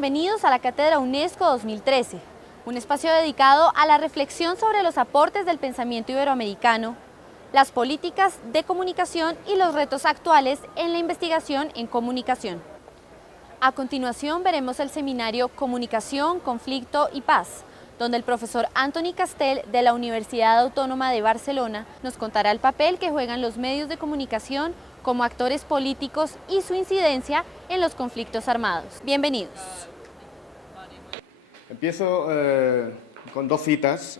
bienvenidos a la Cátedra UNESCO 2013, un espacio dedicado a la reflexión sobre los aportes del pensamiento iberoamericano, las políticas de comunicación y los retos actuales en la investigación en comunicación. A continuación veremos el seminario Comunicación, Conflicto y Paz, donde el profesor Antoni Castell de la Universidad Autónoma de Barcelona nos contará el papel que juegan los medios de comunicación como actores políticos y su incidencia en los conflictos armados. Bienvenidos. Empiezo con dos citas.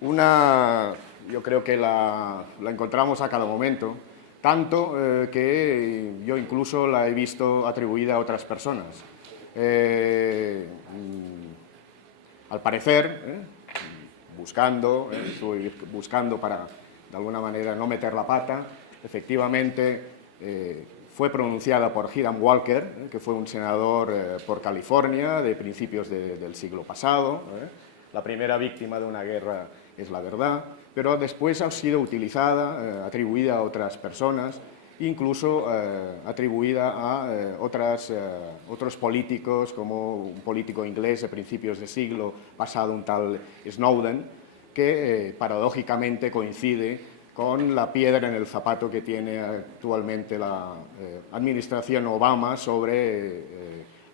Una, yo creo que la encontramos a cada momento, tanto que yo incluso la he visto atribuida a otras personas. Al parecer, buscando para, de alguna manera, no meter la pata, efectivamente fue pronunciada por Hiram Walker, que fue un senador por California de principios del siglo pasado. La primera víctima de una guerra es la verdad, pero después ha sido utilizada, atribuida a otras personas, incluso atribuida a otros políticos, como un político inglés de principios de siglo pasado, un tal Snowden, que paradójicamente coincide con la piedra en el zapato que tiene actualmente la administración Obama sobre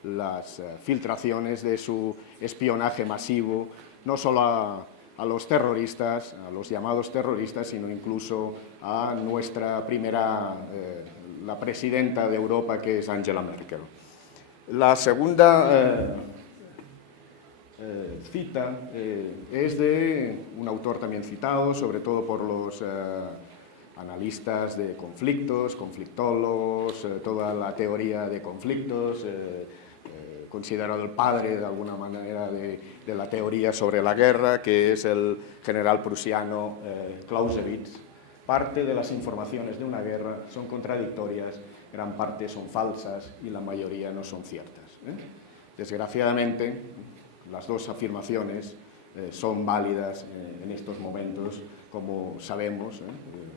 las filtraciones de su espionaje masivo, no solo a los terroristas, a los llamados terroristas, sino incluso a nuestra la presidenta de Europa, que es Angela Merkel. La segunda cita es de un autor también citado, sobre todo por los analistas de conflictos, conflictólogos, toda la teoría de conflictos, considerado el padre, de alguna manera, de la teoría sobre la guerra, que es el general prusiano Clausewitz. Parte de las informaciones de una guerra son contradictorias, gran parte son falsas y la mayoría no son ciertas. Desgraciadamente, las dos afirmaciones son válidas en estos momentos, como sabemos,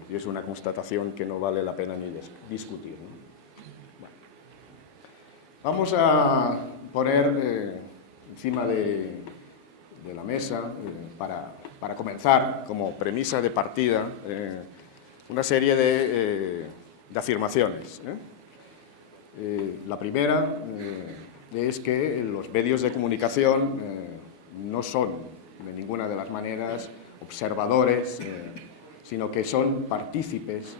y es una constatación que no vale la pena ni discutir. Bueno. Vamos a poner encima de la mesa, para comenzar, como premisa de partida, una serie de afirmaciones. La primera es que los medios de comunicación no son de ninguna de las maneras observadores, sino que son partícipes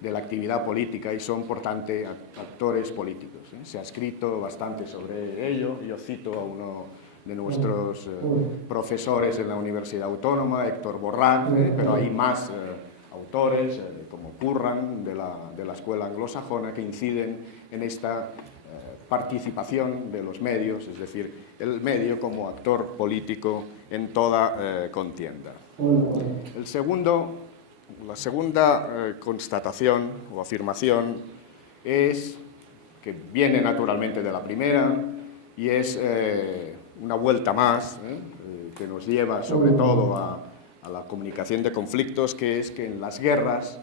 de la actividad política y son, por tanto, actores políticos. Se ha escrito bastante sobre ello. Yo cito a uno de nuestros profesores en la Universidad Autónoma, Héctor Borrán, pero hay más autores, como Curran, de la escuela anglosajona, que inciden en esta participación de los medios, es decir, el medio como actor político en toda contienda. La segunda constatación o afirmación es, que viene naturalmente de la primera, y es una vuelta más, que nos lleva sobre todo a la comunicación de conflictos, que es que en las guerras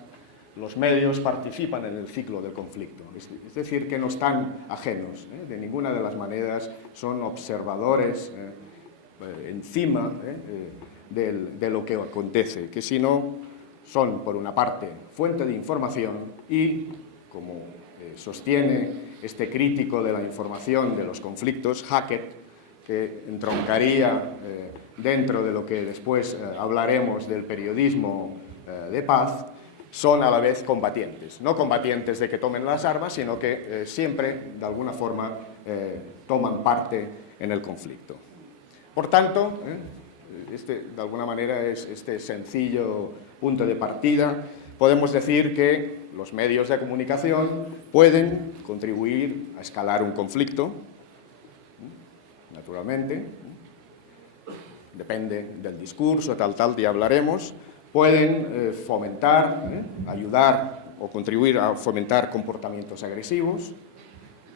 los medios participan en el ciclo del conflicto, es decir, que no están ajenos, de ninguna de las maneras son observadores encima de lo que acontece, que si no son, por una parte, fuente de información y, como sostiene este crítico de la información de los conflictos, Hackett, que entroncaría dentro de lo que después hablaremos del periodismo de paz, son a la vez combatientes. No combatientes de que tomen las armas, sino que siempre, de alguna forma, toman parte en el conflicto. Por tanto, de alguna manera es este sencillo punto de partida. Podemos decir que los medios de comunicación pueden contribuir a escalar un conflicto, naturalmente, depende del discurso, tal, ya hablaremos. Pueden fomentar, ayudar o contribuir a fomentar comportamientos agresivos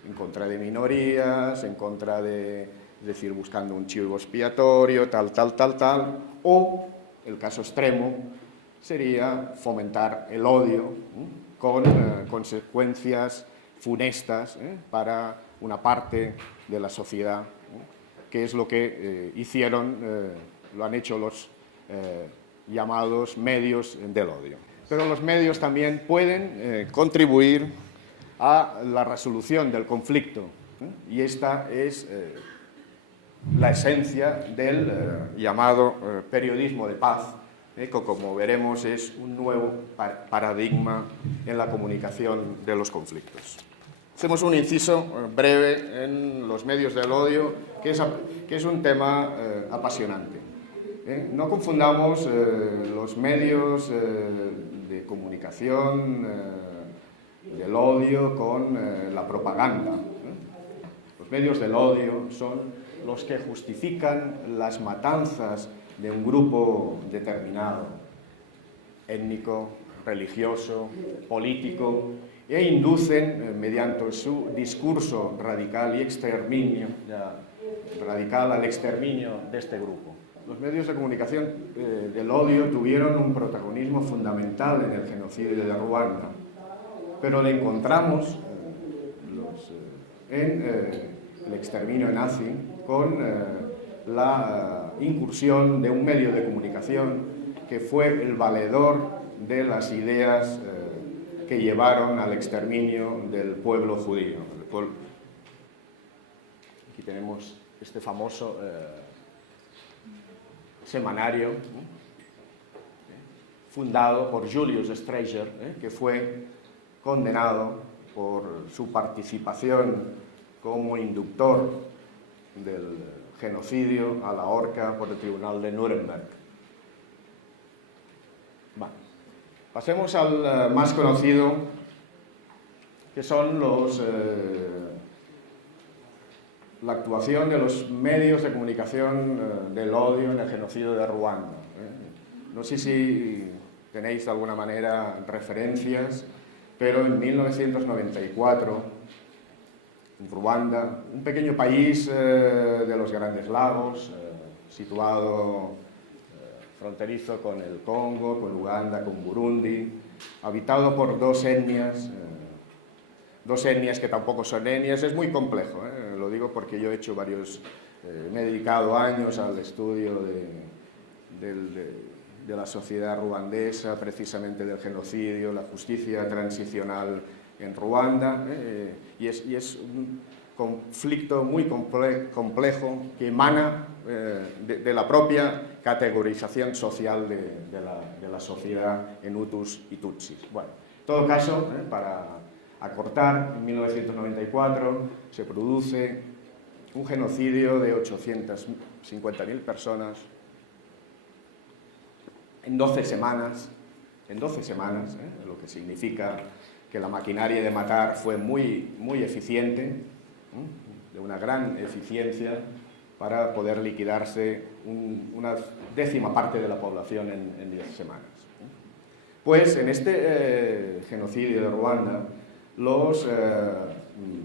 en contra de minorías, en contra de, es decir, buscando un chivo expiatorio, tal, o, el caso extremo, sería fomentar el odio con consecuencias funestas para una parte de la sociedad, que es lo que lo han hecho los llamados medios del odio. Pero los medios también pueden contribuir a la resolución del conflicto, y esta es la esencia del llamado periodismo de paz, que como veremos es un nuevo paradigma en la comunicación de los conflictos. Hacemos un inciso breve en los medios del odio, que es un tema apasionante. No confundamos los medios de comunicación del odio con la propaganda. Los medios del odio son los que justifican las matanzas de un grupo determinado, étnico, religioso, político, e inducen, mediante su discurso radical al exterminio de este grupo. Los medios de comunicación del odio tuvieron un protagonismo fundamental en el genocidio de Ruanda, pero le encontramos en el exterminio nazi con la incursión de un medio de comunicación que fue el valedor de las ideas que llevaron al exterminio del pueblo judío. Aquí tenemos este famoso semanario fundado por Julius Streicher, que fue condenado por su participación como inductor del genocidio a la horca por el Tribunal de Nuremberg. Bueno, pasemos al más conocido, que son la actuación de los medios de comunicación del odio en el genocidio de Ruanda. No sé si tenéis de alguna manera referencias, pero en 1994, en Ruanda, un pequeño país de los Grandes Lagos, situado fronterizo con el Congo, con Uganda, con Burundi, habitado por dos etnias que tampoco son etnias. Es muy complejo, lo digo porque yo he hecho me he dedicado años al estudio de la sociedad ruandesa, precisamente del genocidio, la justicia transicional en Ruanda, y es un conflicto muy complejo que emana de la propia categorización social de la sociedad en Hutus y Tutsis. Bueno, en todo caso, para acortar, en 1994 se produce un genocidio de 850.000 personas en 12 semanas, lo que significa que la maquinaria de matar fue muy, muy eficiente, de una gran eficiencia, para poder liquidarse una décima parte de la población en 10 semanas. Pues en este genocidio de Ruanda, los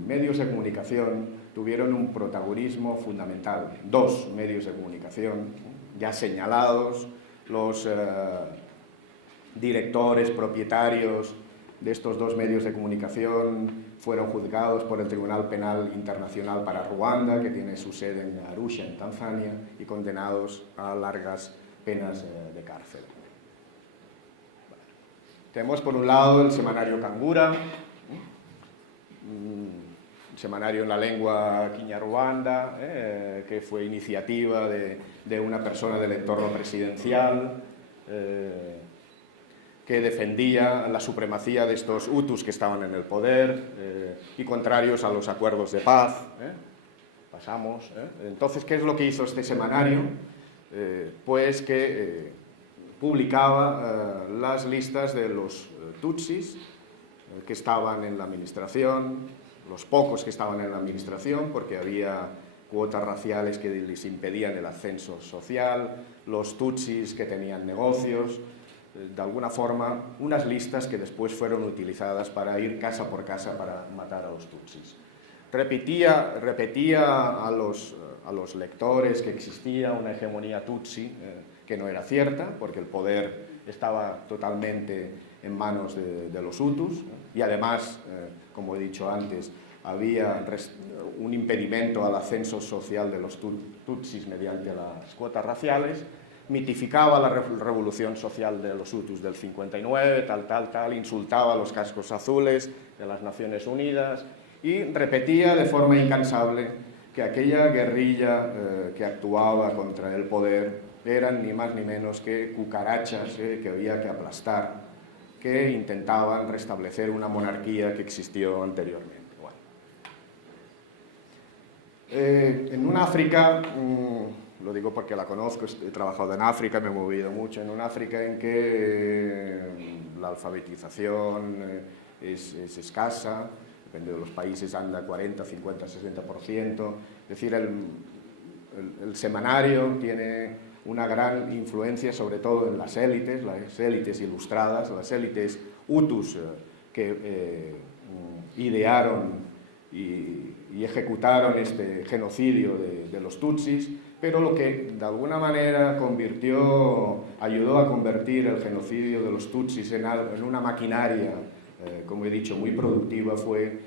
medios de comunicación tuvieron un protagonismo fundamental. Dos medios de comunicación ya señalados, los directores, propietarios de estos dos medios de comunicación fueron juzgados por el Tribunal Penal Internacional para Ruanda, que tiene su sede en Arusha, en Tanzania, y condenados a largas penas de cárcel. Tenemos por un lado el semanario Kangura, un semanario en la lengua kinyarwanda, que fue iniciativa de una persona del entorno presidencial, que defendía la supremacía de estos hutus que estaban en el poder y contrarios a los acuerdos de paz. Pasamos. Entonces, ¿qué es lo que hizo este semanario? Pues que publicaba las listas de los tutsis que estaban en la administración, los pocos que estaban en la administración, porque había cuotas raciales que les impedían el ascenso social, los tutsis que tenían negocios, de alguna forma, unas listas que después fueron utilizadas para ir casa por casa para matar a los tutsis. Repetía a los lectores que existía una hegemonía tutsi que no era cierta, porque el poder estaba totalmente en manos de los Hutus y además, como he dicho antes, había un impedimento al ascenso social de los Tutsis mediante las cuotas raciales, mitificaba la revolución social de los Hutus del 59, tal, insultaba a los cascos azules de las Naciones Unidas y repetía de forma incansable que aquella guerrilla que actuaba contra el poder eran ni más ni menos que cucarachas que había que aplastar, que intentaban restablecer una monarquía que existió anteriormente. Bueno. En un África, lo digo porque la conozco, he trabajado en África, me he movido mucho en un África en que la alfabetización es escasa, depende de los países, anda 40, 50, 60%, es decir, el semanario tiene una gran influencia sobre todo en las élites ilustradas, las élites Hutus que idearon y ejecutaron este genocidio de los Tutsis, pero lo que de alguna manera ayudó a convertir el genocidio de los Tutsis en una maquinaria, como he dicho, muy productiva, fue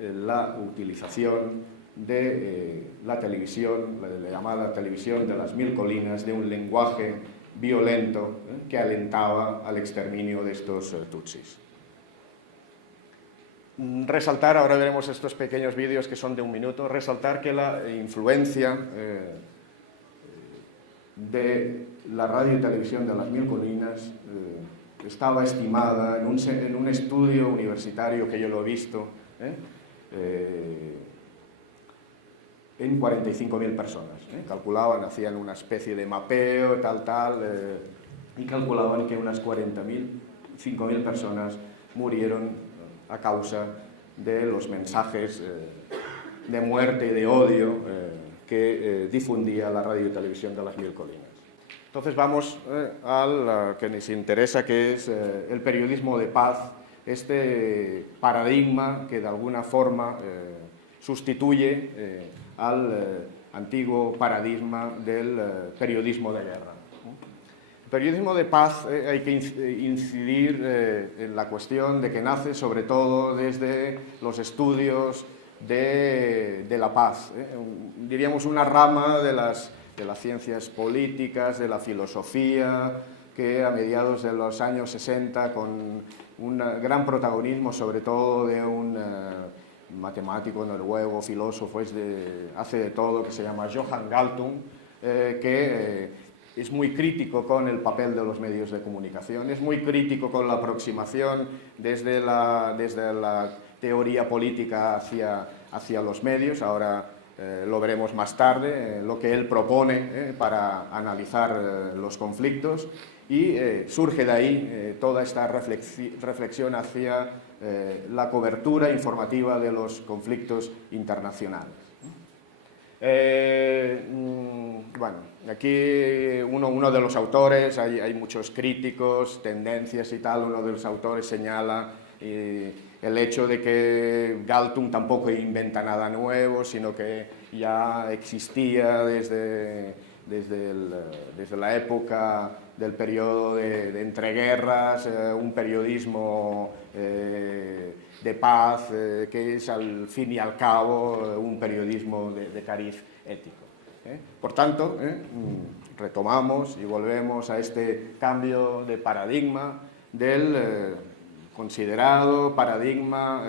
la utilización de la televisión, la llamada televisión de las mil colinas, de un lenguaje violento que alentaba al exterminio de estos Tutsis. Resaltar, ahora veremos estos pequeños vídeos que son de 1 minuto, resaltar que la influencia de la radio y televisión de las mil colinas estaba estimada en un estudio universitario que yo lo he visto, en 45.000 personas. Calculaban, hacían una especie de mapeo, y calculaban que unas 5.000 personas murieron a causa de los mensajes de muerte y de odio que difundía la radio y televisión de las mil colinas. Entonces vamos al que nos interesa, que es el periodismo de paz, este paradigma que de alguna forma sustituye al antiguo paradigma del periodismo de guerra. El periodismo de paz hay que incidir en la cuestión de que nace sobre todo desde los estudios de la paz, diríamos una rama de las ciencias políticas, de la filosofía, que a mediados de los años 60, con un gran protagonismo sobre todo de un matemático noruego, filósofo, hace de todo, que se llama Johan Galtung, que es muy crítico con el papel de los medios de comunicación, es muy crítico con la aproximación desde la teoría política hacia los medios. Ahora lo veremos más tarde, lo que él propone para analizar los conflictos, y surge de ahí toda esta reflexión hacia la cobertura informativa de los conflictos internacionales. Bueno, aquí uno de los autores, hay muchos críticos, tendencias y tal, uno de los autores señala el hecho de que Galtung tampoco inventa nada nuevo, sino que ya existía desde la época del periodo de entreguerras, un periodismo de paz, que es al fin y al cabo un periodismo de cariz ético. Por tanto, retomamos y volvemos a este cambio de paradigma del considerado paradigma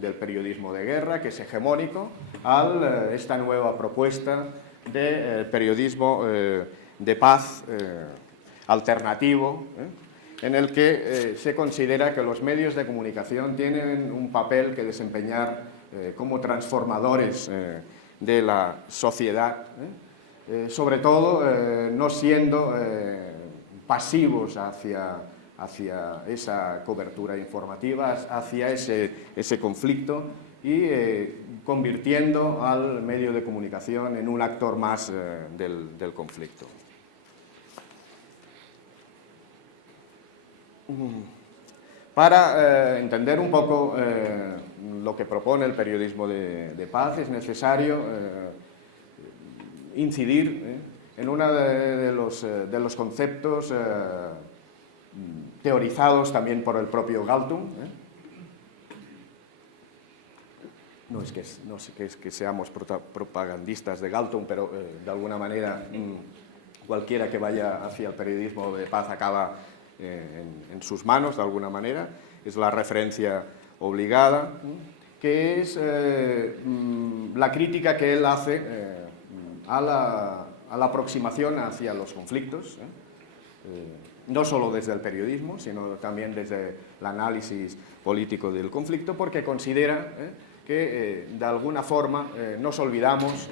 del periodismo de guerra, que es hegemónico, a esta nueva propuesta de periodismo de paz alternativo, en el que se considera que los medios de comunicación tienen un papel que desempeñar como transformadores de la sociedad, sobre todo no siendo pasivos hacia esa cobertura informativa, hacia ese conflicto, y convirtiendo al medio de comunicación en un actor más del conflicto. Para entender un poco lo que propone el periodismo de paz, es necesario incidir en uno de los conceptos teorizados también por el propio Galtung. No es que seamos propagandistas de Galtung, pero de alguna manera cualquiera que vaya hacia el periodismo de paz acaba en sus manos, de alguna manera. Es la referencia obligada, que es la crítica que él hace a la aproximación hacia los conflictos, no solo desde el periodismo, sino también desde el análisis político del conflicto, porque considera que de alguna forma nos olvidamos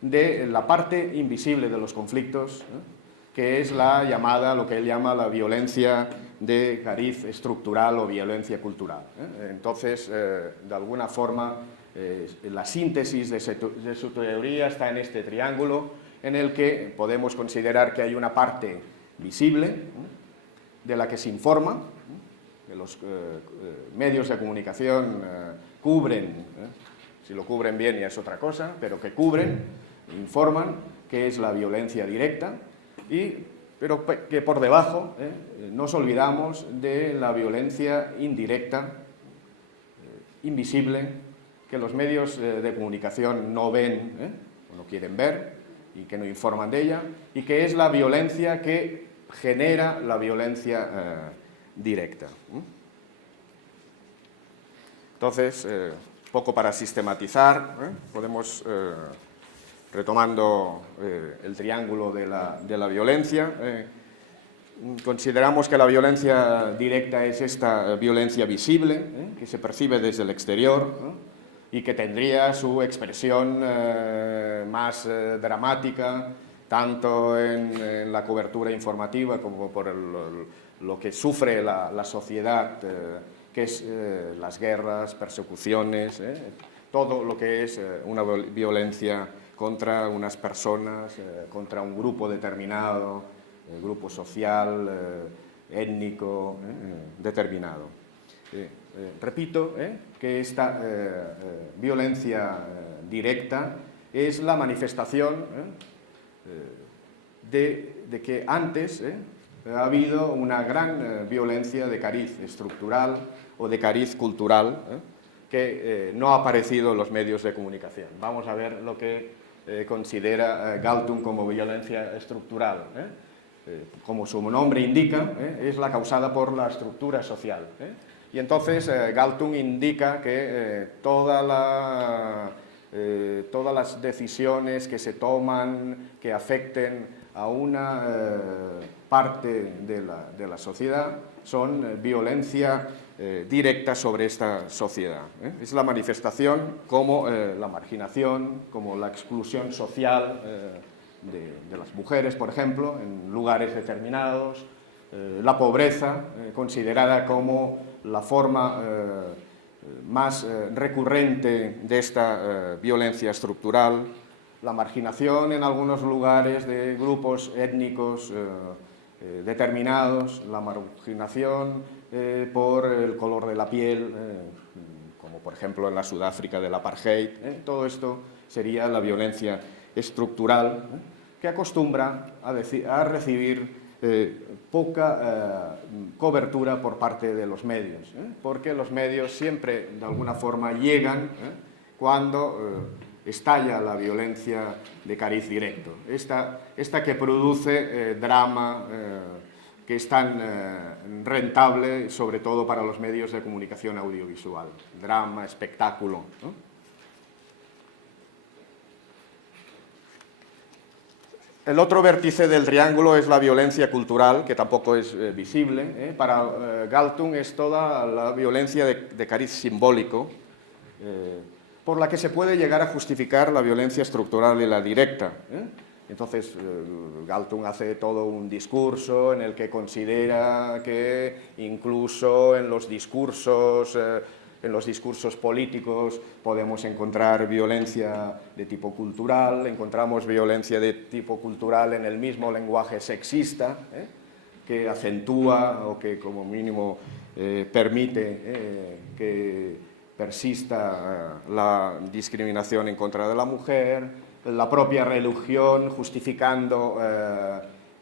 de la parte invisible de los conflictos, que es la llamada, lo que él llama la violencia de cariz estructural o violencia cultural. Entonces, de alguna forma, la síntesis de su teoría está en este triángulo, en el que podemos considerar que hay una parte visible, de la que se informa, que los medios de comunicación cubren, si lo cubren bien ya es otra cosa, pero que cubren, informan, que es la violencia directa, pero que por debajo nos olvidamos de la violencia indirecta, invisible, que los medios de comunicación no ven o no quieren ver y que no informan de ella, y que es la violencia que genera la violencia directa. Entonces, poco para sistematizar, podemos, retomando el triángulo de la violencia, consideramos que la violencia directa es esta violencia visible, que se percibe desde el exterior, y que tendría su expresión más dramática, tanto en la cobertura informativa como por lo que sufre la sociedad, que es las guerras, persecuciones, todo lo que es una violencia contra unas personas, contra un grupo determinado, grupo social, étnico, determinado. Repito que esta violencia directa es la manifestación de que antes ha habido una gran violencia de cariz estructural o de cariz cultural que no ha aparecido en los medios de comunicación. Vamos a ver lo que considera Galtung como violencia estructural. Como su nombre indica, es la causada por la estructura social. Y entonces Galtung indica que todas las decisiones que se toman, que afecten a una parte de la sociedad, son violencia directa sobre esta sociedad. Es la manifestación como la marginación, como la exclusión social de las mujeres, por ejemplo, en lugares determinados, la pobreza, considerada como la forma más recurrente de esta violencia estructural, la marginación en algunos lugares de grupos étnicos determinados, la marginación por el color de la piel, como por ejemplo en la Sudáfrica del apartheid. Todo esto sería la violencia estructural que acostumbra a recibir poca cobertura por parte de los medios, porque los medios siempre de alguna forma llegan cuando estalla la violencia de cariz directo, esta que produce drama, que es tan rentable sobre todo para los medios de comunicación audiovisual, drama, espectáculo, ¿no? El otro vértice del triángulo es la violencia cultural, que tampoco es visible. Para Galtung es toda la violencia de cariz simbólico, por la que se puede llegar a justificar la violencia estructural y la directa. Entonces, Galtung hace todo un discurso en el que considera que incluso en los discursos políticos podemos encontrar violencia de tipo cultural, encontramos violencia de tipo cultural en el mismo lenguaje sexista, que acentúa o que como mínimo permite que persista la discriminación en contra de la mujer, la propia religión justificando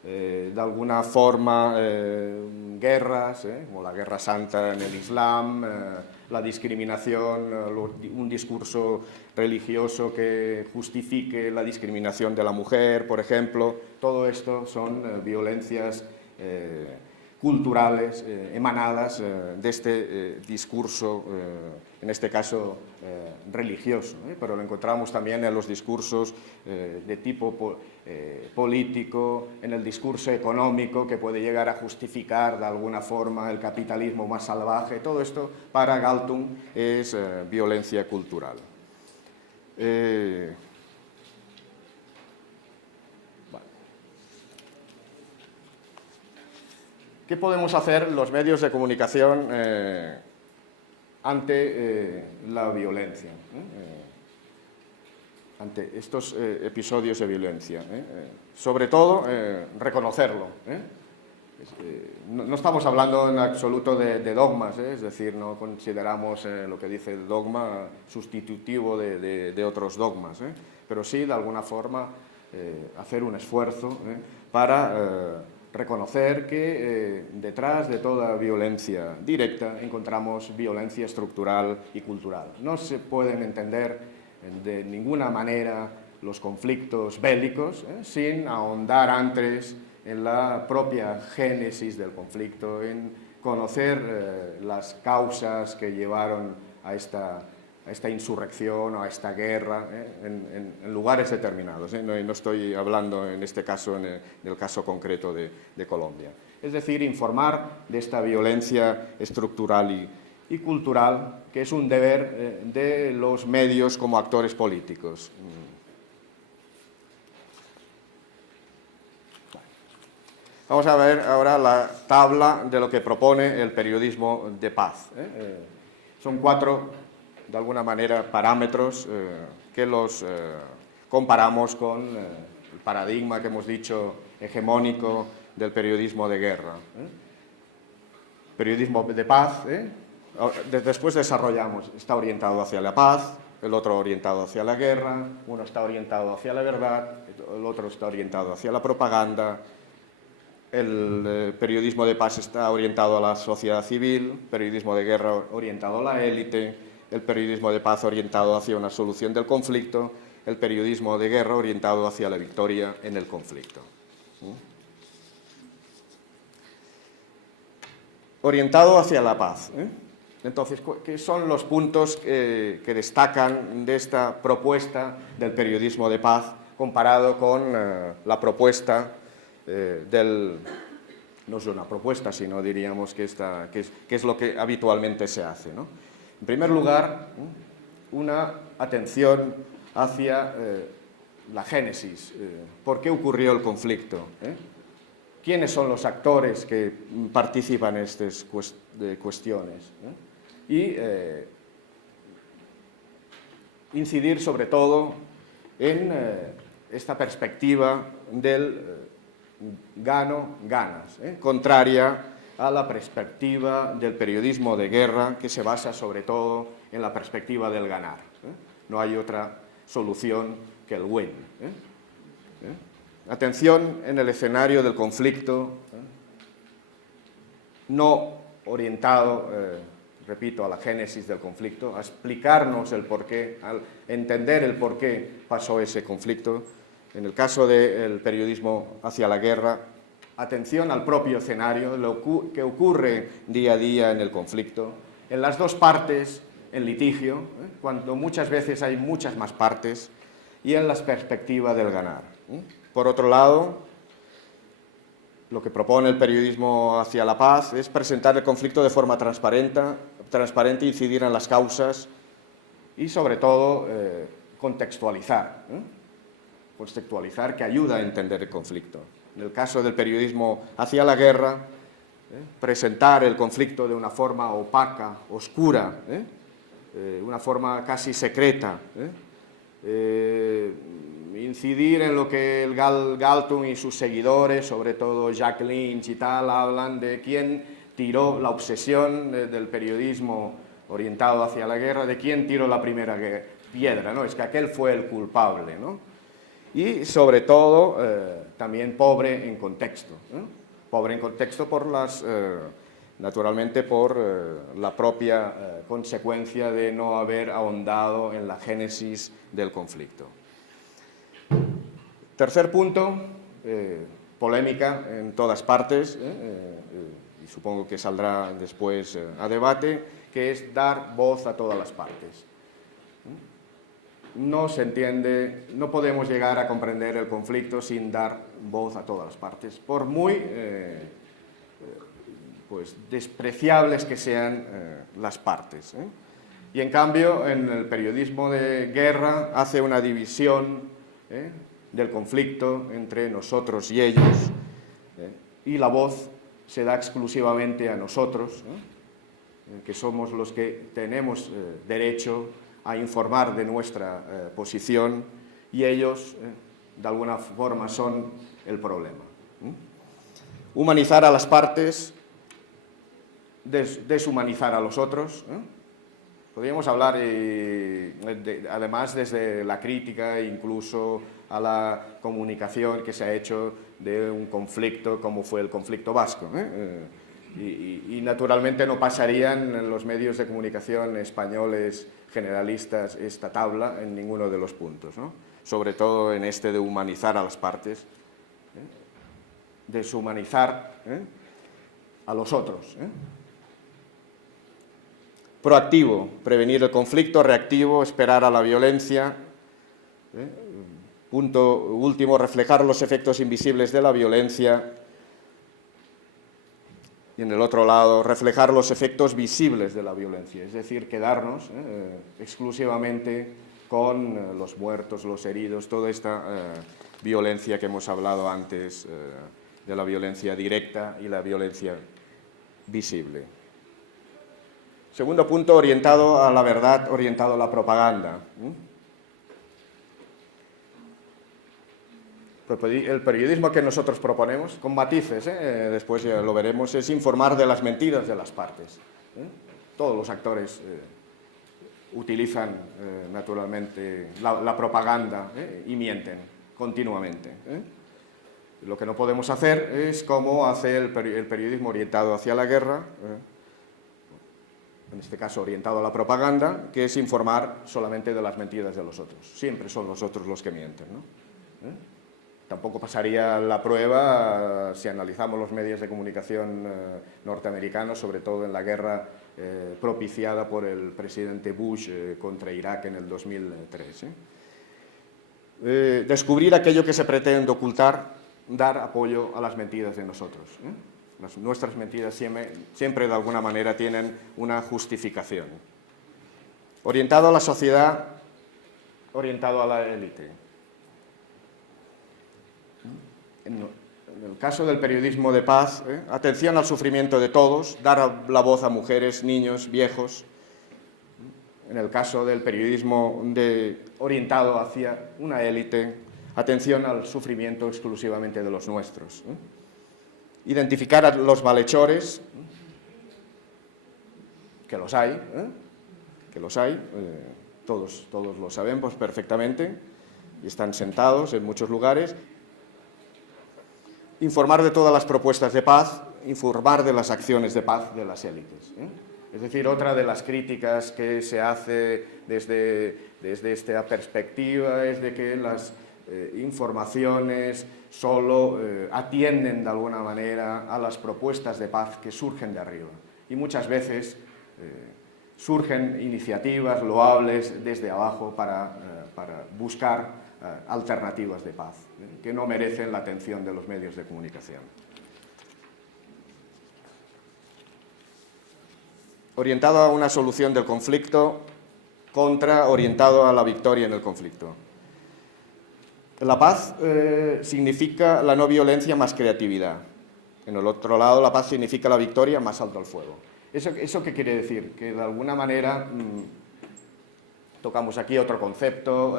de alguna forma guerras, como la Guerra Santa en el Islam, la discriminación, un discurso religioso que justifique la discriminación de la mujer, por ejemplo. Todo esto son violencias culturales emanadas de este discurso, en este caso religioso, pero lo encontramos también en los discursos de tipo político, en el discurso económico que puede llegar a justificar de alguna forma el capitalismo más salvaje. Todo esto para Galtung es violencia cultural. ¿Qué podemos hacer los medios de comunicación ante la violencia? Ante estos episodios de violencia. Sobre todo, reconocerlo. No estamos hablando en absoluto de dogmas, es decir, no consideramos lo que dice el dogma sustitutivo de otros dogmas, pero sí, de alguna forma, hacer un esfuerzo para reconocer que detrás de toda violencia directa encontramos violencia estructural y cultural. No se pueden entender de ninguna manera los conflictos bélicos sin ahondar antes en la propia génesis del conflicto, en conocer las causas que llevaron a esta insurrección o a esta guerra en lugares determinados. No estoy hablando en este caso, en el caso concreto de Colombia. Es decir, informar de esta violencia estructural y cultural, que es un deber de los medios como actores políticos. Vamos a ver ahora la tabla de lo que propone el periodismo de paz. Son 4, de alguna manera, parámetros que los comparamos con el paradigma que hemos dicho hegemónico del periodismo de guerra. Periodismo de paz, después desarrollamos, está orientado hacia la paz, el otro orientado hacia la guerra, uno está orientado hacia la verdad, el otro está orientado hacia la propaganda. El periodismo de paz está orientado a la sociedad civil, periodismo de guerra orientado a la élite, el periodismo de paz orientado hacia una solución del conflicto, el periodismo de guerra orientado hacia la victoria en el conflicto. Orientado hacia la paz. Entonces, ¿qué son los puntos que destacan de esta propuesta del periodismo de paz comparado con la propuesta no es una propuesta, sino diríamos que es lo que habitualmente se hace, ¿no? En primer lugar, una atención hacia la génesis. ¿Por qué ocurrió el conflicto? ¿Quiénes son los actores que participan en estas cuestiones? Y incidir sobre todo en esta perspectiva del gano-ganas, contraria a la perspectiva del periodismo de guerra, que se basa sobre todo en la perspectiva del ganar. No hay otra solución que el win. Atención en el escenario del conflicto, no orientado, repito, a la génesis del conflicto, a explicarnos el porqué, a entender el por qué pasó ese conflicto. En el caso del periodismo hacia la guerra, atención al propio escenario, lo que ocurre día a día en el conflicto, en las dos partes, en litigio, cuando muchas veces hay muchas más partes, y en la perspectiva del ganar. Por otro lado, lo que propone el periodismo hacia la paz es presentar el conflicto de forma transparente, incidir en las causas y, sobre todo, contextualizar que ayuda a entender el conflicto. En el caso del periodismo hacia la guerra, presentar el conflicto de una forma opaca, oscura, una forma casi secreta, incidir en lo que el Galtung y sus seguidores, sobre todo Jack Lynch y tal, hablan de quién tiró la obsesión del periodismo orientado hacia la guerra, de quién tiró la primera piedra, ¿no? Es que aquel fue el culpable, ¿no? Y, sobre todo, también pobre en contexto, pobre en contexto por naturalmente por la propia consecuencia de no haber ahondado en la génesis del conflicto. Tercer punto, polémica en todas partes, y supongo que saldrá después a debate, que es dar voz a todas las partes. No se entiende, no podemos llegar a comprender el conflicto sin dar voz a todas las partes, por muy pues, despreciables que sean las partes. Y en cambio, en el periodismo de guerra hace una división del conflicto entre nosotros y ellos, y la voz se da exclusivamente a nosotros, que somos los que tenemos derecho a informar de nuestra posición, y ellos, de alguna forma, son el problema. Humanizar a las partes, deshumanizar a los otros. Podríamos hablar, además, desde la crítica, incluso a la comunicación que se ha hecho de un conflicto como fue el conflicto vasco. Y naturalmente no pasarían en los medios de comunicación españoles generalistas esta tabla en ninguno de los puntos, ¿no? Sobre todo en este de humanizar a las partes, deshumanizar a los otros. Proactivo, prevenir el conflicto; reactivo, esperar a la violencia. Punto último, reflejar los efectos invisibles de la violencia. Y en el otro lado, reflejar los efectos visibles de la violencia, es decir, quedarnos exclusivamente con los muertos, los heridos, toda esta violencia que hemos hablado antes, de la violencia directa y la violencia visible. Segundo punto, orientado a la verdad, orientado a la propaganda. El periodismo que nosotros proponemos, con matices, después ya lo veremos, es informar de las mentiras de las partes. Todos los actores utilizan naturalmente la propaganda y mienten continuamente. Lo que no podemos hacer es como hace el periodismo orientado hacia la guerra, en este caso orientado a la propaganda, que es informar solamente de las mentiras de los otros. Siempre son los otros los que mienten, ¿no? Tampoco pasaría la prueba si analizamos los medios de comunicación norteamericanos, sobre todo en la guerra propiciada por el presidente Bush contra Irak en el 2003. Descubrir aquello que se pretende ocultar, dar apoyo a las mentiras de nosotros. Nuestras mentiras siempre de alguna manera tienen una justificación. Orientado a la sociedad, orientado a la élite. En el caso del periodismo de paz, atención al sufrimiento de todos, dar la voz a mujeres, niños, viejos. En el caso del periodismo orientado hacia una élite, atención al sufrimiento exclusivamente de los nuestros. Identificar a los malhechores, que los hay, todos lo sabemos perfectamente, y están sentados en muchos lugares. Informar de todas las propuestas de paz, informar de las acciones de paz de las élites. Es decir, otra de las críticas que se hace desde esta perspectiva es de que las informaciones solo atienden de alguna manera a las propuestas de paz que surgen de arriba. Y muchas veces surgen iniciativas loables desde abajo para buscar alternativas de paz, que no merecen la atención de los medios de comunicación. Orientado a una solución del conflicto, orientado a la victoria en el conflicto. La paz significa la no violencia más creatividad. En el otro lado, la paz significa la victoria más alto al fuego. ¿Eso qué quiere decir? Que de alguna manera tocamos aquí otro concepto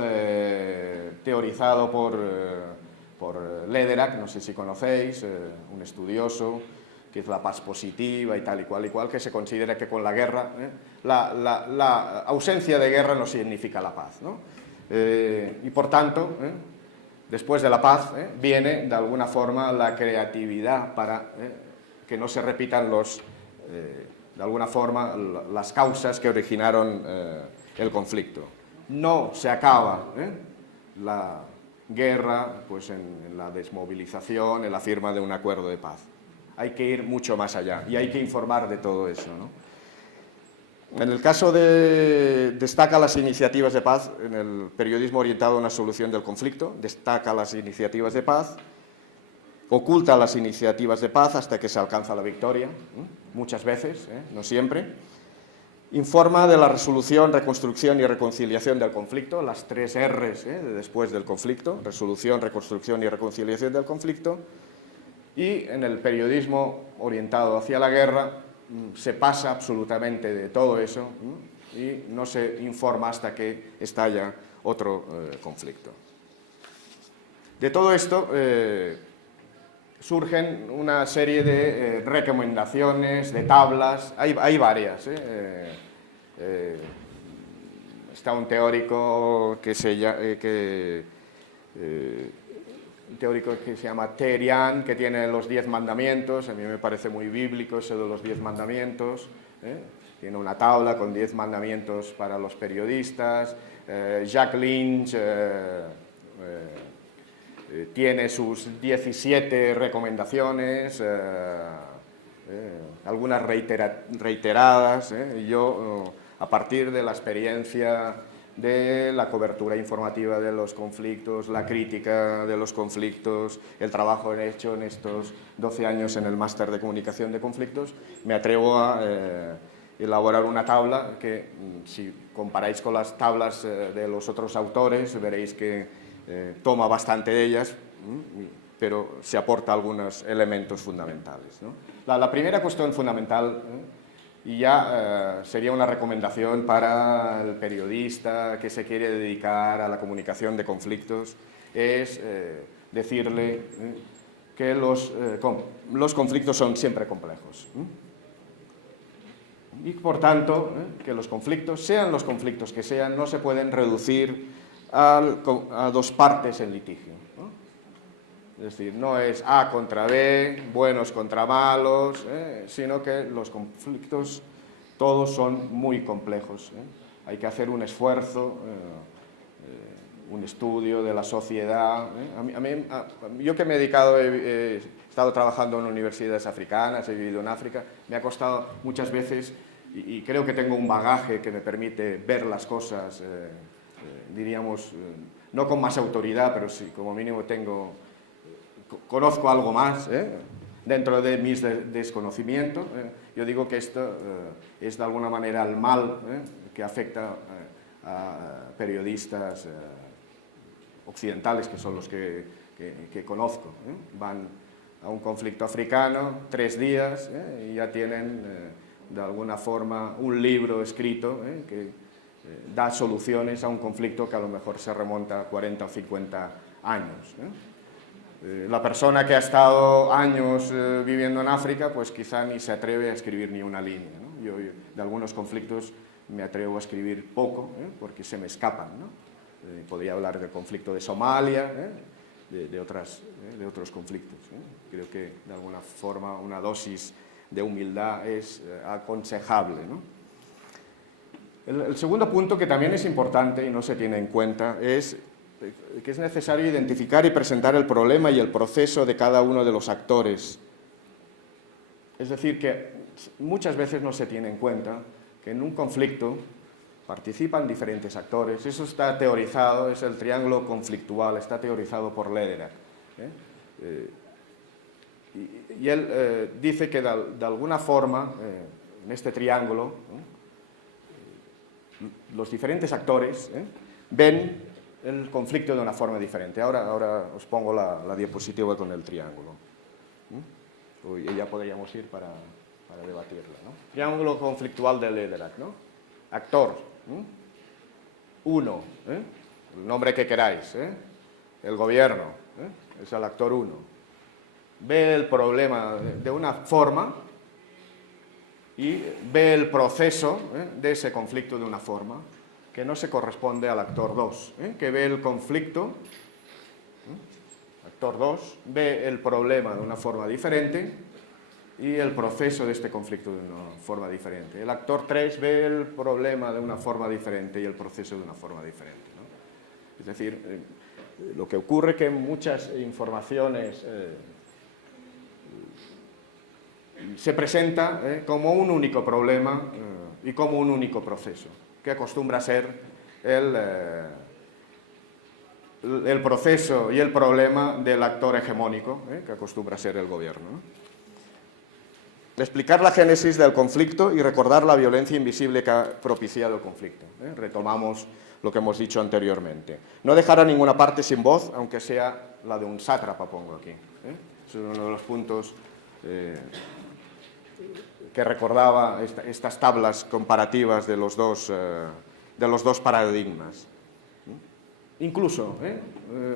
teorizado por Lederach, no sé si conocéis, un estudioso, que es la paz positiva y tal y cual, que se considera que con la guerra, la ausencia de guerra no significa la paz, ¿no? Y por tanto, después de la paz, viene de alguna forma la creatividad para que no se repitan de alguna forma las causas que originaron el conflicto. No se acaba la guerra pues en la desmovilización, en la firma de un acuerdo de paz. Hay que ir mucho más allá y hay que informar de todo eso, ¿no? En el caso destaca las iniciativas de paz, en el periodismo orientado a una solución del conflicto, destaca las iniciativas de paz, oculta las iniciativas de paz hasta que se alcanza la victoria, muchas veces, no siempre. Informa de la resolución, reconstrucción y reconciliación del conflicto, las 3 R's después del conflicto, resolución, reconstrucción y reconciliación del conflicto. Y en el periodismo orientado hacia la guerra se pasa absolutamente de todo eso y no se informa hasta que estalla otro conflicto. De todo esto surgen una serie de recomendaciones, de tablas, hay varias. Está un teórico que se llama Terian, que tiene los 10 mandamientos. A mí me parece muy bíblico eso de los 10 mandamientos. Tiene una tabla con 10 mandamientos para los periodistas. Jack Lynch tiene sus 17 recomendaciones, algunas reiteradas. Y yo, a partir de la experiencia de la cobertura informativa de los conflictos, la crítica de los conflictos, el trabajo hecho en estos 12 años en el máster de comunicación de conflictos, me atrevo a elaborar una tabla que, si comparáis con las tablas de los otros autores, veréis que toma bastante de ellas, pero se aporta algunos elementos fundamentales, ¿no? La primera cuestión fundamental, y ya sería una recomendación para el periodista que se quiere dedicar a la comunicación de conflictos, es decirle que los conflictos son siempre complejos. Y por tanto, que los conflictos, sean los conflictos que sean, no se pueden reducir a 2 partes en litigio, ¿no? Es decir, no es A contra B, buenos contra malos, sino que los conflictos todos son muy complejos. Hay que hacer un esfuerzo, un estudio de la sociedad. Yo que me he dedicado, he estado trabajando en universidades africanas, he vivido en África, me ha costado muchas veces, y creo que tengo un bagaje que me permite ver las cosas, diríamos, no con más autoridad, pero sí, como mínimo conozco algo más dentro de mis desconocimientos. Yo digo que esto es de alguna manera el mal que afecta a periodistas occidentales, que son los que conozco. Van a un conflicto africano 3 días y ya tienen de alguna forma un libro escrito que da soluciones a un conflicto que a lo mejor se remonta a 40 o 50 años. La persona que ha estado años viviendo en África, pues quizá ni se atreve a escribir ni una línea, ¿no? Yo de algunos conflictos me atrevo a escribir poco, porque se me escapan, ¿no? Podría hablar del conflicto de Somalia, de otros conflictos. Creo que de alguna forma una dosis de humildad es aconsejable, ¿no? El segundo punto, que también es importante y no se tiene en cuenta, es que es necesario identificar y presentar el problema y el proceso de cada uno de los actores. Es decir, que muchas veces no se tiene en cuenta que en un conflicto participan diferentes actores. Eso está teorizado, es el triángulo conflictual, está teorizado por Lederer. Y él dice que de alguna forma, en este triángulo, los diferentes actores ven el conflicto de una forma diferente. Ahora os pongo la diapositiva con el triángulo. Y ya podríamos ir para debatirla, ¿no? Triángulo conflictual de Lederer, ¿no? Actor, 1, el nombre que queráis, el gobierno, es el actor 1. Ve el problema de una forma y ve el proceso de ese conflicto de una forma que no se corresponde al actor 2, que ve el conflicto Actor 2 ve el problema de una forma diferente y el proceso de este conflicto de una forma diferente. El actor 3 ve el problema de una forma diferente y el proceso de una forma diferente, ¿no? Es decir, lo que ocurre es que muchas informaciones se presenta como un único problema y como un único proceso, que acostumbra a ser el proceso y el problema del actor hegemónico, que acostumbra a ser el gobierno, ¿no? Explicar la génesis del conflicto y recordar la violencia invisible que ha propiciado el conflicto. Retomamos lo que hemos dicho anteriormente. No dejar a ninguna parte sin voz, aunque sea la de un sátrapa, pongo aquí. Es uno de los puntos que recordaba estas tablas comparativas de los dos paradigmas. Incluso,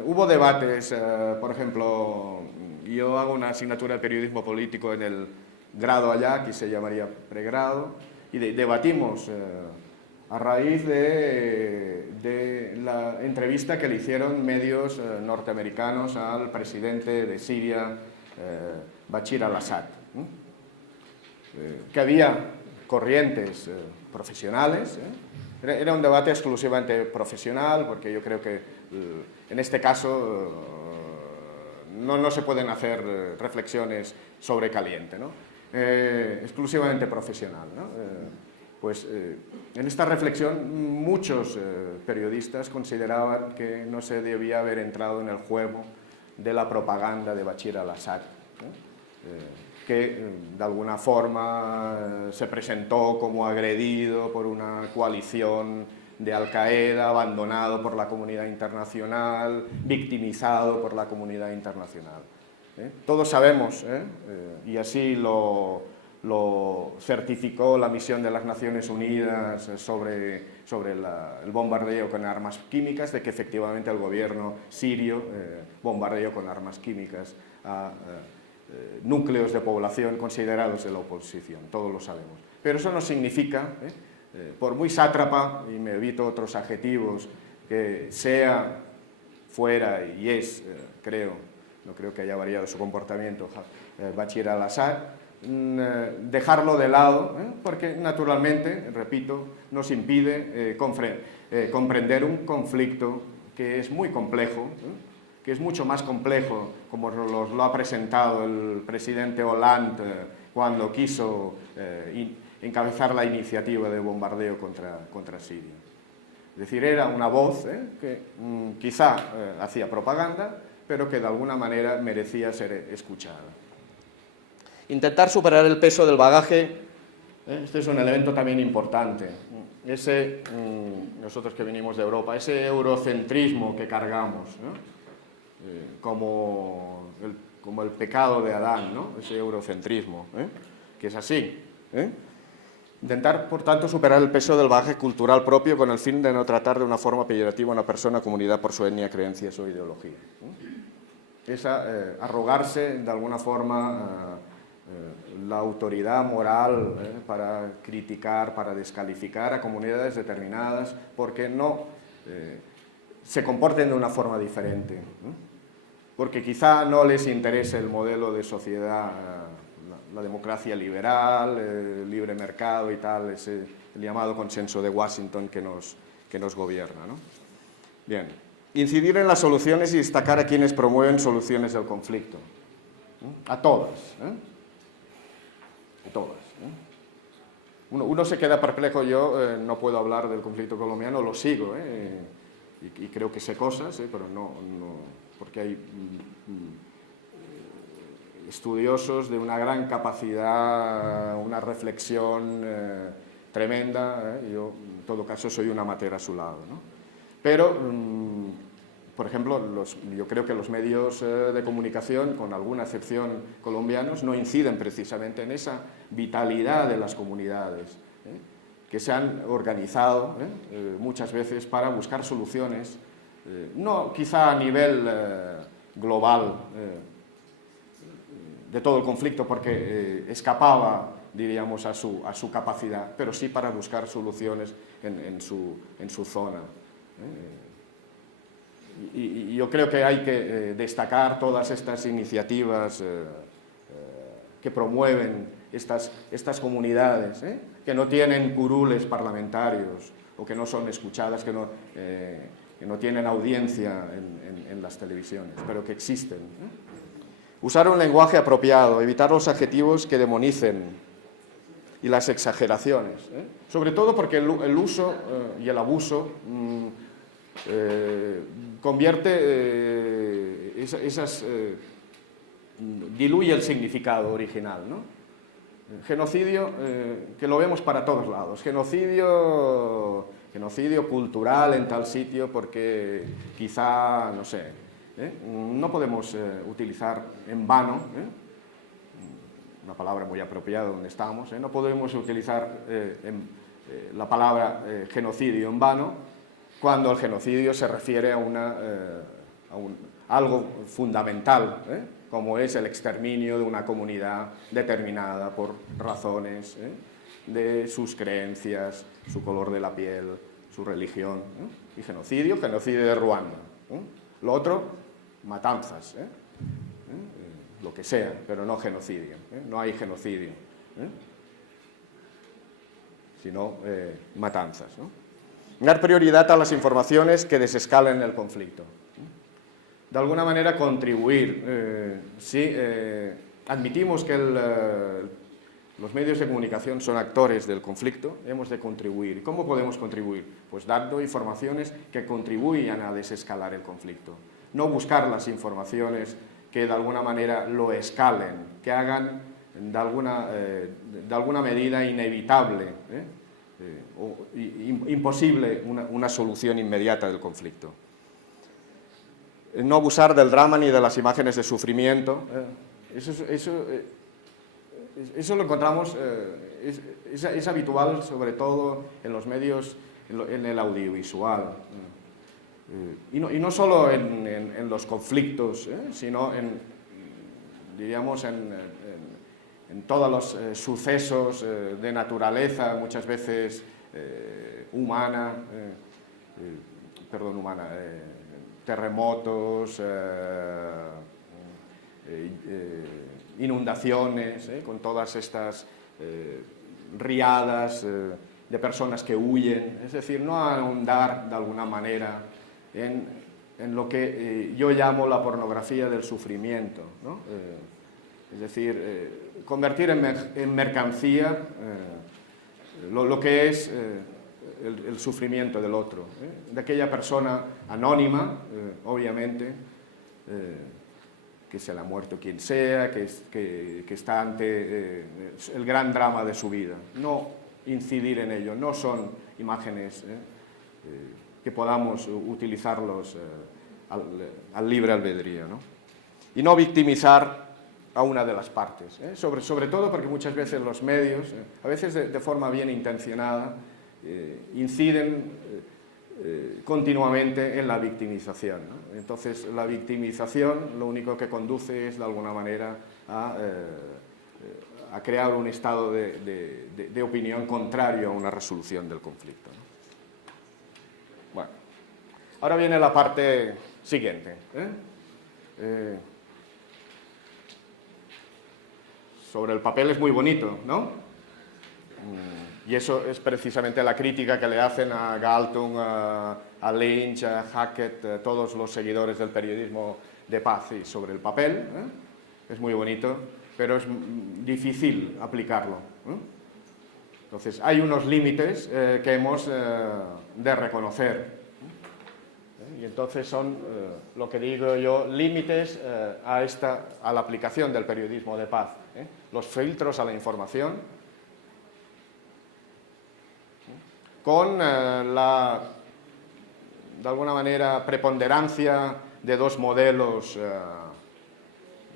hubo debates, por ejemplo, yo hago una asignatura de periodismo político en el grado allá, aquí se llamaría pregrado, y debatimos a raíz de la entrevista que le hicieron medios norteamericanos al presidente de Siria, Bashar al-Assad, que había corrientes profesionales. Era un debate exclusivamente profesional, porque yo creo que en este caso no se pueden hacer reflexiones sobre caliente, ¿no? Exclusivamente profesional, ¿no? En esta reflexión muchos periodistas consideraban que no se debía haber entrado en el juego de la propaganda de Bashar al-Assad, ¿no? Que de alguna forma se presentó como agredido por una coalición de Al-Qaeda, abandonado por la comunidad internacional, victimizado por la comunidad internacional. Todos sabemos, y así lo certificó la misión de las Naciones Unidas sobre el bombardeo con armas químicas, de que efectivamente el gobierno sirio bombardeó con armas químicas a núcleos de población considerados de la oposición, todos lo sabemos. Pero eso no significa, por muy sátrapa, y me evito otros adjetivos, que sea, fuera y es, no creo que haya variado su comportamiento Bashar al-Assad, dejarlo de lado, porque naturalmente, repito, nos impide comprender un conflicto que es muy complejo, que es mucho más complejo, como lo ha presentado el presidente Hollande cuando quiso encabezar la iniciativa de bombardeo contra Siria. Es decir, era una voz que quizá hacía propaganda, pero que de alguna manera merecía ser escuchada. Intentar superar el peso del bagaje, este es un elemento también importante. Nosotros que venimos de Europa, ese eurocentrismo que cargamos, ¿no? Como el pecado de Adán, ¿no? Ese eurocentrismo, que es así. Intentar, por tanto, superar el peso del bagaje cultural propio con el fin de no tratar de una forma peyorativa a una persona o comunidad por su etnia, creencias o ideología. Es arrogarse, de alguna forma, la autoridad moral para criticar, para descalificar a comunidades determinadas porque no se comporten de una forma diferente, porque quizá no les interese el modelo de sociedad, la democracia liberal, el libre mercado y tal, el llamado consenso de Washington que nos gobierna, ¿no? Bien, incidir en las soluciones y destacar a quienes promueven soluciones del conflicto, a todas, a todas. Uno se queda perplejo, yo no puedo hablar del conflicto colombiano, lo sigo, y creo que sé cosas, pero no, porque hay estudiosos de una gran capacidad, una reflexión tremenda, yo en todo caso soy un amateur a su lado, ¿no? Pero, por ejemplo, yo creo que los medios de comunicación, con alguna excepción colombianos, no inciden precisamente en esa vitalidad de las comunidades, que se han organizado muchas veces para buscar soluciones, no quizá a nivel global de todo el conflicto, porque escapaba, diríamos, a su capacidad, pero sí para buscar soluciones en su zona. y yo creo que hay que destacar todas estas iniciativas que promueven estas comunidades, que no tienen curules parlamentarios o que no son escuchadas, que no tienen audiencia en las televisiones, pero que existen. Usar un lenguaje apropiado, evitar los adjetivos que demonicen y las exageraciones, sobre todo porque el uso y el abuso convierte diluye el significado original, ¿no? Genocidio, que lo vemos para todos lados, genocidio cultural en tal sitio porque quizá, no sé, no podemos utilizar en vano, una palabra muy apropiada donde estamos, no podemos utilizar la palabra genocidio en vano cuando el genocidio se refiere a algo fundamental, como es el exterminio de una comunidad determinada por razones de sus creencias, su color de la piel, su religión. Y genocidio de Ruanda. Lo otro, matanzas, lo que sea, pero no genocidio. No hay genocidio, sino matanzas, ¿no? Dar prioridad a las informaciones que desescalen el conflicto. De alguna manera contribuir. Sí, admitimos que los medios de comunicación son actores del conflicto, hemos de contribuir. ¿Cómo podemos contribuir? Pues dando informaciones que contribuyan a desescalar el conflicto. No buscar las informaciones que de alguna manera lo escalen, que hagan de alguna medida inevitable o imposible una solución inmediata del conflicto. No abusar del drama ni de las imágenes de sufrimiento. Eso lo encontramos, es habitual sobre todo en los medios, en el audiovisual. Y no solo en los conflictos, sino diríamos, en todos los sucesos de naturaleza, muchas veces terremotos, inundaciones, con todas estas riadas de personas que huyen. Es decir, no ahondar de alguna manera en lo que yo llamo la pornografía del sufrimiento, ¿no? Es decir, convertir en mercancía lo que es el sufrimiento del otro, de aquella persona anónima, obviamente, que se le ha muerto quien sea, que está ante el gran drama de su vida. No incidir en ello, no son imágenes que podamos utilizarlos al libre albedrío, ¿no? Y no victimizar a una de las partes, sobre todo porque muchas veces los medios, a veces de forma bien intencionada, inciden continuamente en la victimización, ¿no? Entonces la victimización lo único que conduce es de alguna manera a crear un estado de opinión contrario a una resolución del conflicto, ¿no? Bueno, ahora viene la parte siguiente, sobre el papel es muy bonito, ¿no? Y eso es precisamente la crítica que le hacen a Galtung, a Lynch, a Hackett, todos los seguidores del periodismo de paz. Y sobre el papel, es muy bonito, pero es difícil aplicarlo. Entonces, hay unos límites que hemos de reconocer. Y entonces son, lo que digo yo, límites a la aplicación del periodismo de paz. Los filtros a la información, con de alguna manera, preponderancia de dos modelos,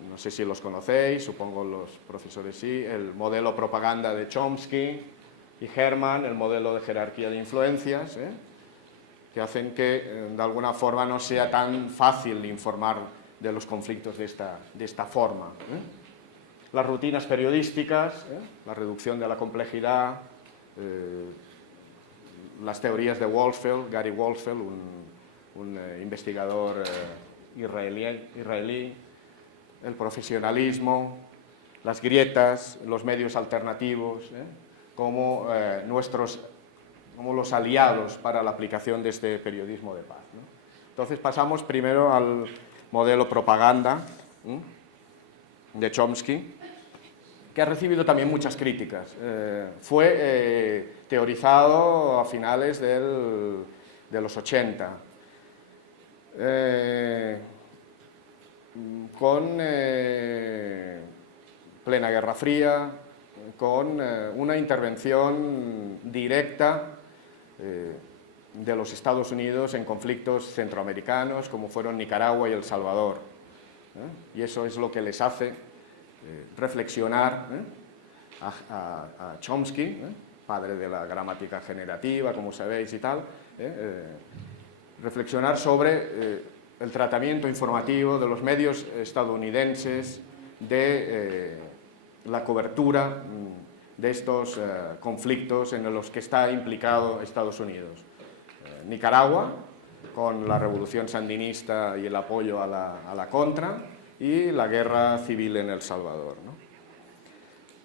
no sé si los conocéis, supongo los profesores sí, el modelo propaganda de Chomsky y Herman, el modelo de jerarquía de influencias, que hacen que de alguna forma no sea tan fácil informar de los conflictos de esta forma. Las rutinas periodísticas, la reducción de la complejidad, las teorías de Wohlfeld, Gary Wohlfeld, un investigador israelí, el profesionalismo, las grietas, los medios alternativos, como los aliados para la aplicación de este periodismo de paz, ¿no? Entonces pasamos primero al modelo propaganda de Chomsky, que ha recibido también muchas críticas. Fue teorizado a finales de los 80, con plena Guerra Fría, con una intervención directa de los Estados Unidos en conflictos centroamericanos como fueron Nicaragua y El Salvador. Y eso es lo que les hace reflexionar a Chomsky, padre de la gramática generativa, como sabéis y tal, reflexionar sobre el tratamiento informativo de los medios estadounidenses de la cobertura de estos conflictos en los que está implicado Estados Unidos. Nicaragua, con la revolución sandinista y el apoyo a la contra, y la guerra civil en El Salvador, ¿no?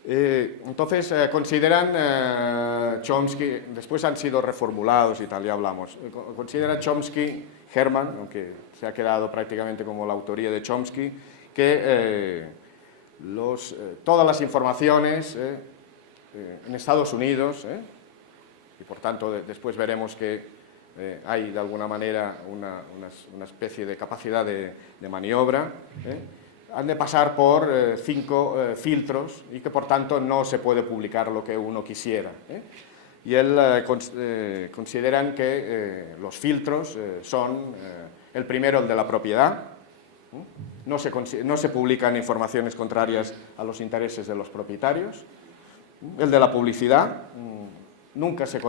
Entonces, consideran Chomsky, después han sido reformulados y tal, ya hablamos, considera Chomsky, Herman, aunque se ha quedado prácticamente como la autoría de Chomsky, que todas las informaciones en Estados Unidos, y por tanto después veremos que hay de alguna manera una especie de capacidad de maniobra, han de pasar por 5 filtros y que por tanto no se puede publicar lo que uno quisiera. Y él consideran que los filtros son el primero, el de la propiedad. No se publican informaciones contrarias a los intereses de los propietarios. El de la publicidad. Nunca se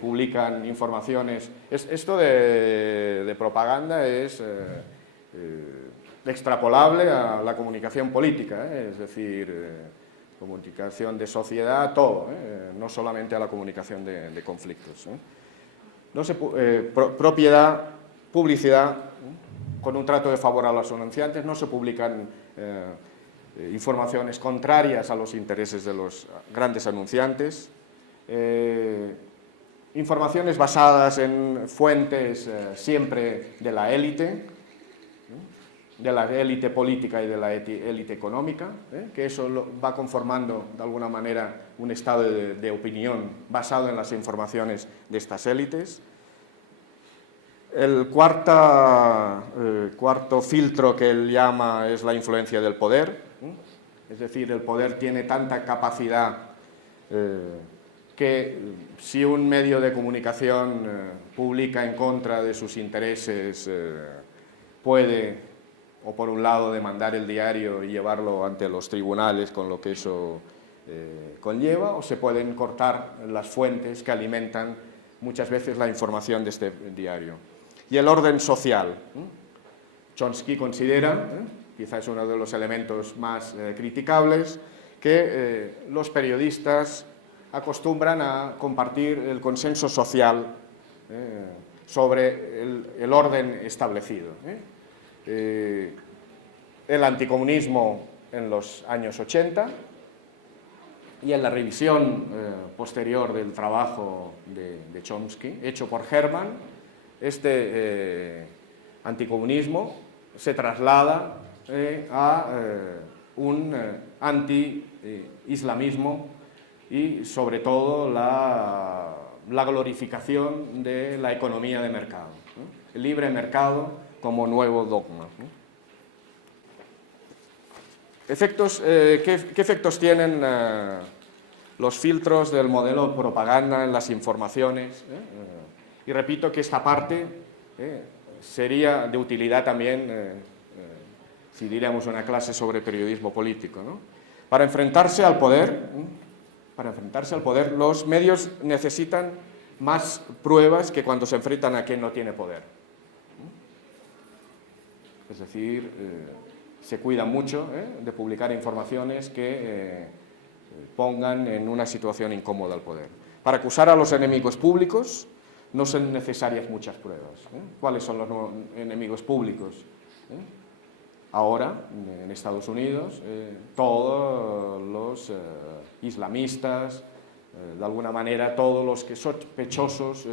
publican informaciones. Esto de propaganda es extrapolable a la comunicación política, es decir, comunicación de sociedad, todo, no solamente a la comunicación de conflictos. Propiedad, publicidad, con un trato de favor a los anunciantes, no se publican informaciones contrarias a los intereses de los grandes anunciantes. Informaciones basadas en fuentes siempre de la élite política y de la élite económica, que eso va conformando de alguna manera un estado de opinión basado en las informaciones de estas élites. El cuarto filtro que él llama es la influencia del poder, es decir, el poder tiene tanta capacidad que si un medio de comunicación publica en contra de sus intereses, puede, o por un lado, demandar el diario y llevarlo ante los tribunales con lo que eso conlleva, o se pueden cortar las fuentes que alimentan muchas veces la información de este diario. Y el orden social. Chomsky considera, quizás es uno de los elementos más criticables, que los periodistas acostumbran a compartir el consenso social sobre el orden establecido. El anticomunismo en los años 80 y en la revisión posterior del trabajo de Chomsky, hecho por Herman, este anticomunismo se traslada a un anti-islamismo y sobre todo la glorificación de la economía de mercado, ¿no? El libre mercado como nuevo dogma, ¿no? ¿Qué efectos tienen los filtros del modelo propaganda en las informaciones? Y repito que esta parte sería de utilidad también si diéramos una clase sobre periodismo político, ¿no? Para enfrentarse al poder, los medios necesitan más pruebas que cuando se enfrentan a quien no tiene poder. Es decir, se cuida mucho de publicar informaciones que pongan en una situación incómoda al poder. Para acusar a los enemigos públicos, no son necesarias muchas pruebas. ¿Cuáles son los enemigos públicos? Ahora, en Estados Unidos, todos los islamistas, de alguna manera todos los que son sospechosos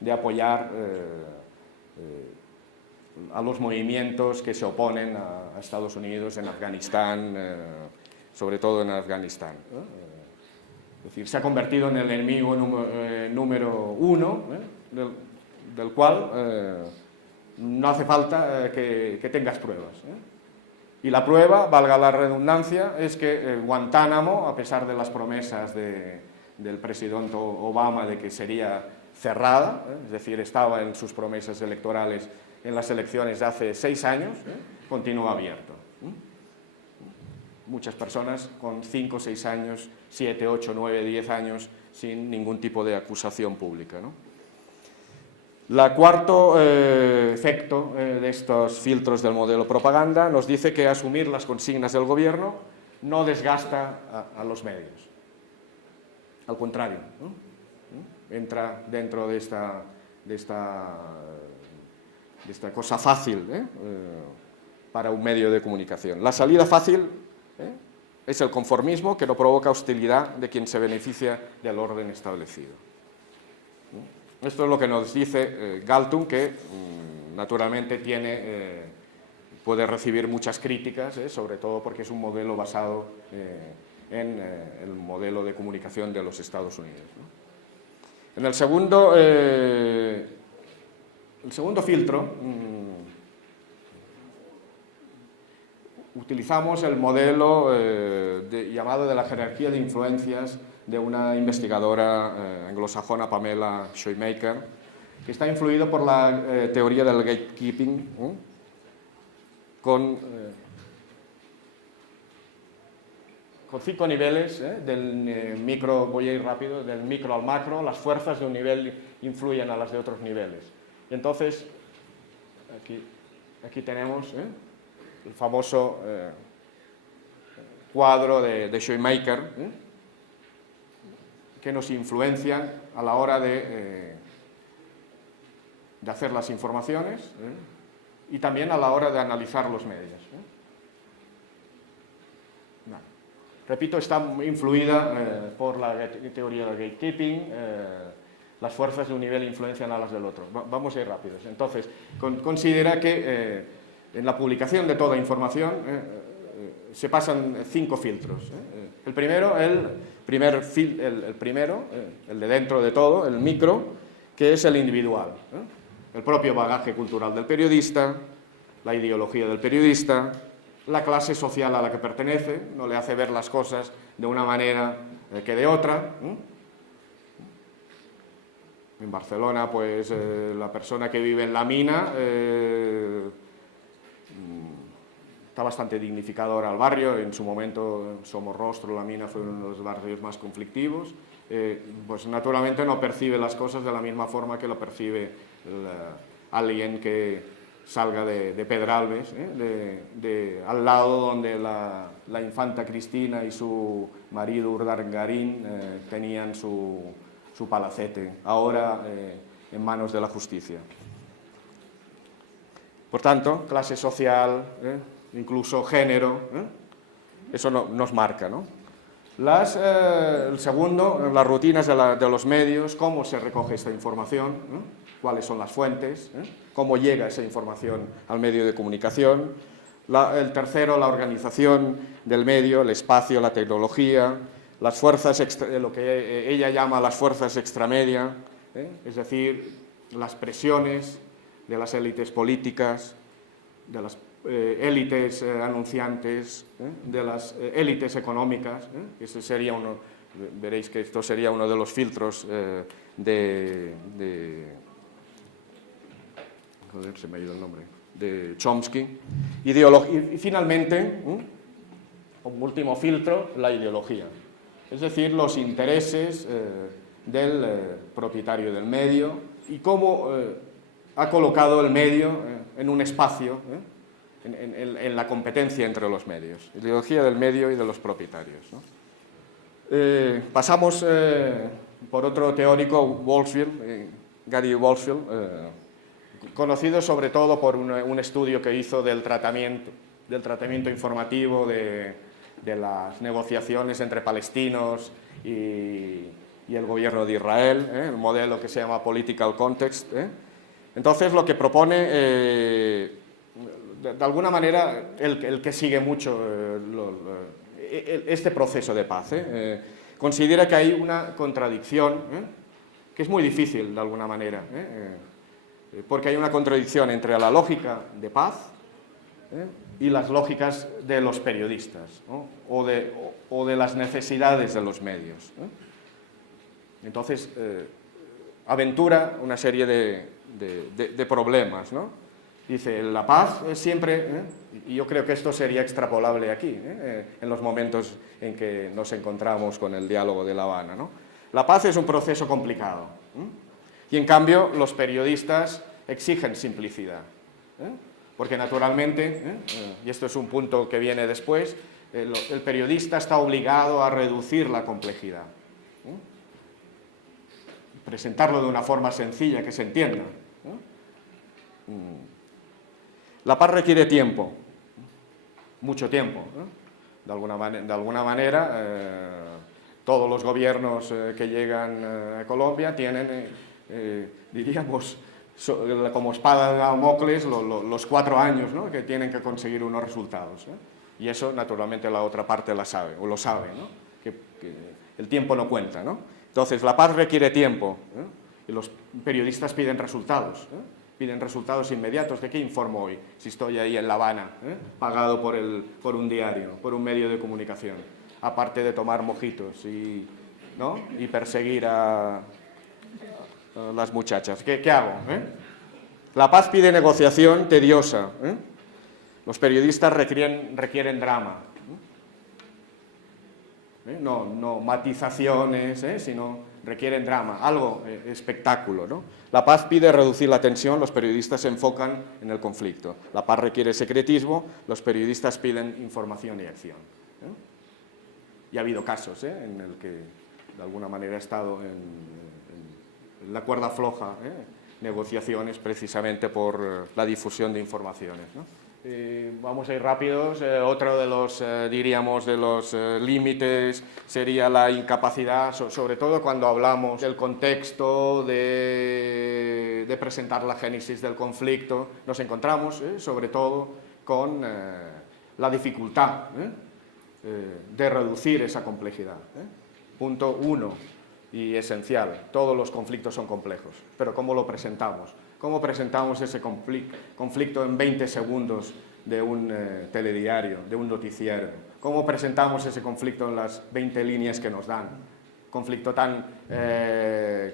de apoyar a los movimientos que se oponen a Estados Unidos en Afganistán, sobre todo en Afganistán. Es decir, se ha convertido en el enemigo número uno, del cual no hace falta que tengas pruebas. Y la prueba, valga la redundancia, es que Guantánamo, a pesar de las promesas del presidente Obama de que sería cerrada, es decir, estaba en sus promesas electorales en las elecciones de hace 6 años, continúa abierto. Muchas personas con 5, 6 años, 7, 8, 9, 10 años sin ningún tipo de acusación pública, ¿no? El cuarto efecto de estos filtros del modelo propaganda nos dice que asumir las consignas del gobierno no desgasta a los medios. Al contrario, ¿no? Entra dentro de esta cosa fácil para un medio de comunicación. La salida fácil es el conformismo que no provoca hostilidad de quien se beneficia del orden establecido. Esto es lo que nos dice Galtung, que naturalmente puede recibir muchas críticas, sobre todo porque es un modelo basado en el modelo de comunicación de los Estados Unidos, ¿no? En el segundo filtro utilizamos el modelo llamado de la jerarquía de influencias de una investigadora anglosajona, Pamela Shoemaker, que está influido por la teoría del gatekeeping, con 5 niveles, del micro, voy a ir rápido, del micro al macro. Las fuerzas de un nivel influyen a las de otros niveles. Y entonces, aquí tenemos el famoso cuadro de Shoemaker, que nos influencian a la hora de hacer las informaciones y también a la hora de analizar los medios. Repito, está influida por la teoría del gatekeeping. Las fuerzas de un nivel influencian a las del otro. Vamos a ir rápidos. Entonces, considera que en la publicación de toda información se pasan 5 filtros. El primero, el de dentro de todo, el micro, que es el individual. El propio bagaje cultural del periodista, la ideología del periodista, la clase social a la que pertenece, no le hace ver las cosas de una manera que de otra. En Barcelona, pues la persona que vive en la mina está bastante dignificadora al barrio. En su momento, Somorrostro, la mina, fue uno de los barrios más conflictivos. Pues naturalmente no percibe las cosas de la misma forma que lo percibe alguien que salga de Pedralbes, al lado donde la infanta Cristina y su marido Urdangarín tenían su palacete, ahora en manos de la justicia. Por tanto, clase social, incluso género, eso nos marca, ¿no? El segundo, las rutinas de los medios, cómo se recoge esta información, cuáles son las fuentes, cómo llega esa información al medio de comunicación. El tercero, la organización del medio, el espacio, la tecnología, las fuerzas, lo que ella llama las fuerzas extramedia, es decir, las presiones de las élites políticas, de las élites anunciantes, de las élites económicas. Ese sería veréis que esto sería uno de los filtros joder, se me ha ido el nombre, de Chomsky. Y finalmente, un último filtro, la ideología. Es decir, los intereses del propietario del medio y cómo ha colocado el medio en un espacio, en la competencia entre los medios. Ideología del medio y de los propietarios, ¿no? Pasamos por otro teórico, Wolfsfield, Gary Wolfield, conocido sobre todo por un estudio que hizo del tratamiento informativo de las negociaciones entre palestinos y el gobierno de Israel, el modelo que se llama Political Context. Entonces, lo que propone, de alguna manera, el que sigue mucho este proceso de paz, considera que hay una contradicción, que es muy difícil de alguna manera, porque hay una contradicción entre la lógica de paz y las lógicas de los periodistas, ¿no? o de las necesidades de los medios. Entonces, aventura una serie de problemas, ¿no? Dice, la paz es siempre, y yo creo que esto sería extrapolable aquí, en los momentos en que nos encontramos con el diálogo de La Habana, ¿no? La paz es un proceso complicado, y en cambio los periodistas exigen simplicidad, porque naturalmente, y esto es un punto que viene después, el periodista está obligado a reducir la complejidad, presentarlo de una forma sencilla que se entienda. La paz requiere tiempo, mucho tiempo. De alguna manera, todos los gobiernos que llegan a Colombia tienen, diríamos, como espada de Damocles, los 4 años, ¿no?, que tienen que conseguir unos resultados. Y eso, naturalmente, la otra parte lo sabe, ¿no? Que el tiempo no cuenta, ¿no? Entonces, la paz requiere tiempo, y los periodistas piden resultados. Piden resultados inmediatos. ¿De qué informo hoy? Si estoy ahí en La Habana, pagado por un diario, por un medio de comunicación, aparte de tomar mojitos ¿no?, y perseguir a las muchachas. ¿Qué hago? La paz pide negociación tediosa. Los periodistas requieren drama. No matizaciones, sino requieren drama, algo, espectáculo, ¿no? La paz pide reducir la tensión, los periodistas se enfocan en el conflicto. La paz requiere secretismo, los periodistas piden información y acción. Y ha habido casos en el que, de alguna manera, ha estado en la cuerda floja, negociaciones precisamente por la difusión de informaciones, ¿no? Vamos a ir rápidos. Otro de los, diríamos, de los límites sería la incapacidad, sobre todo cuando hablamos del contexto, de presentar la génesis del conflicto. Nos encontramos, sobre todo, con la dificultad de reducir esa complejidad. Punto 1 y esencial: todos los conflictos son complejos, pero ¿cómo lo presentamos? ¿Cómo presentamos ese conflicto en 20 segundos de un telediario, de un noticiero? ¿Cómo presentamos ese conflicto en las 20 líneas que nos dan? Conflicto tan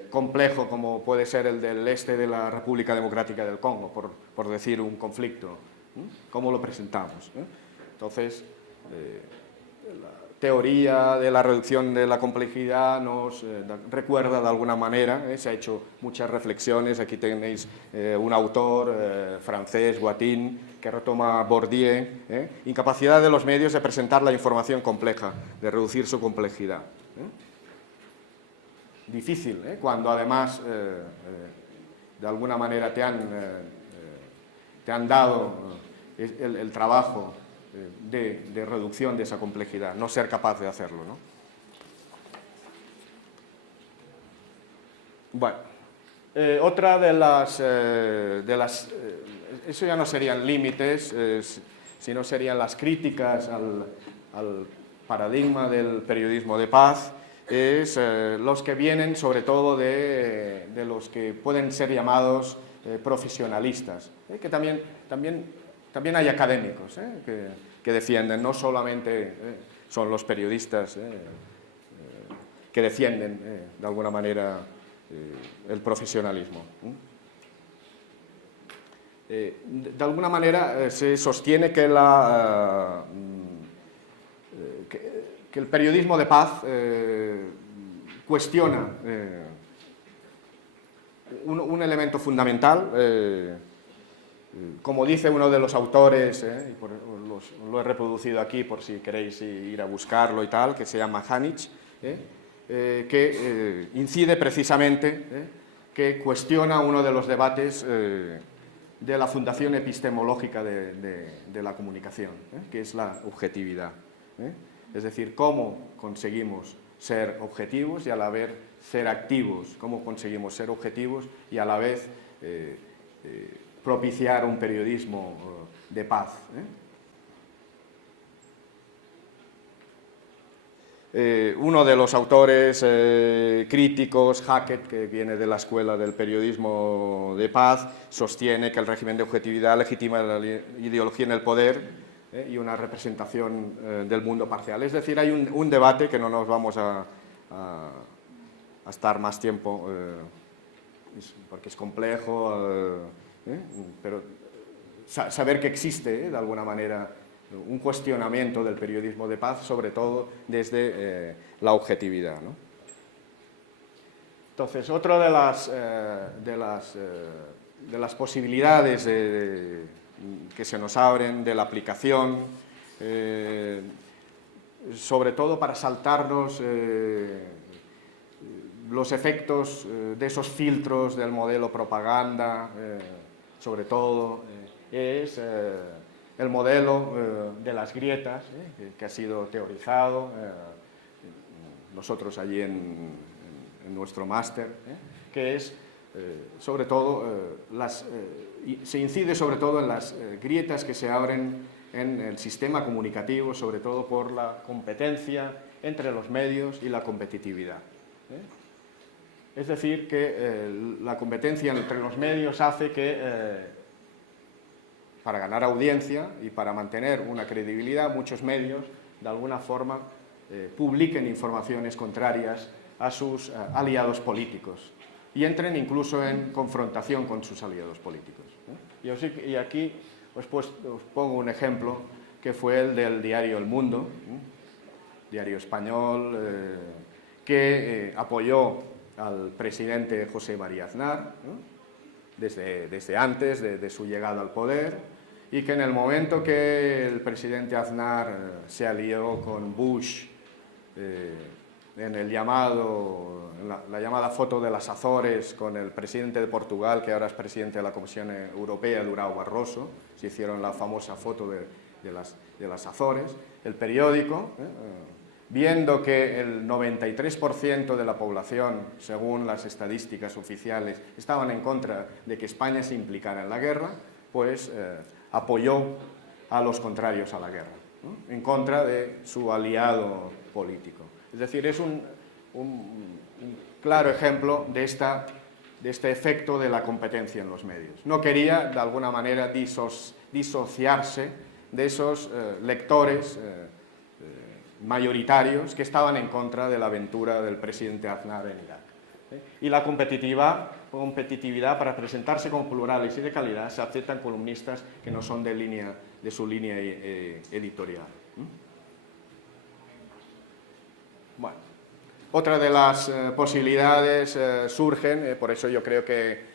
complejo como puede ser el del este de la República Democrática del Congo, por decir un conflicto. ¿Cómo lo presentamos? Entonces, la teoría de la reducción de la complejidad nos recuerda de alguna manera, se ha hecho muchas reflexiones. Aquí tenéis un autor francés, Guattini, que retoma Bourdieu, incapacidad de los medios de presentar la información compleja, de reducir su complejidad. Difícil, cuando además de alguna manera te han dado el trabajo de reducción de esa complejidad, no ser capaz de hacerlo, ¿no? Bueno, otra de las eso ya no serían límites, sino serían las críticas al paradigma del periodismo de paz, es los que vienen sobre todo de los que pueden ser llamados profesionalistas, que también hay académicos que defienden, no solamente son los periodistas que defienden de alguna manera el profesionalismo. De alguna manera se sostiene que el periodismo de paz cuestiona un elemento fundamental. Como dice uno de los autores, lo he reproducido aquí por si queréis ir a buscarlo y tal, que se llama Hanich, que incide precisamente que cuestiona uno de los debates de la fundación epistemológica de la comunicación, que es la objetividad. Es decir, cómo conseguimos ser objetivos y a la vez ser activos, cómo conseguimos ser objetivos y a la vez propiciar un periodismo de paz. Uno de los autores críticos, Hackett, que viene de la escuela del periodismo de paz, sostiene que el régimen de objetividad legitima la ideología en el poder y una representación del mundo parcial. Es decir, hay un debate que no nos vamos a estar más tiempo, porque es complejo, pero saber que existe, de alguna manera, un cuestionamiento del periodismo de paz, sobre todo desde la objetividad, ¿no? Entonces, otra de las posibilidades que se nos abren de la aplicación, sobre todo para saltarnos los efectos de esos filtros del modelo propaganda, sobre todo, es el modelo de las grietas, que ha sido teorizado, nosotros allí en nuestro máster, que es, sobre todo, se incide sobre todo en las grietas que se abren en el sistema comunicativo, sobre todo por la competencia entre los medios y la competitividad. Es decir, que la competencia entre los medios hace que para ganar audiencia y para mantener una credibilidad, muchos medios, de alguna forma, publiquen informaciones contrarias a sus aliados políticos y entren incluso en confrontación con sus aliados políticos. Y aquí os pongo un ejemplo que fue el del diario El Mundo, diario español, que apoyó al presidente José María Aznar, desde antes de su llegada al poder, y que en el momento que el presidente Aznar se alió con Bush en la llamada foto de las Azores con el presidente de Portugal, que ahora es presidente de la Comisión Europea, Durão Barroso, se hicieron la famosa foto de las Azores, el periódico, viendo que el 93% de la población, según las estadísticas oficiales, estaban en contra de que España se implicara en la guerra, pues apoyó a los contrarios a la guerra, ¿no?, en contra de su aliado político. Es decir, es un claro ejemplo de este efecto de la competencia en los medios. No quería, de alguna manera, disociarse de esos lectores mayoritarios que estaban en contra de la aventura del presidente Aznar en Irak. Y la competitividad, para presentarse como plurales y de calidad, se aceptan columnistas que no son de su línea editorial. Bueno, otra de las posibilidades surgen, por eso yo creo que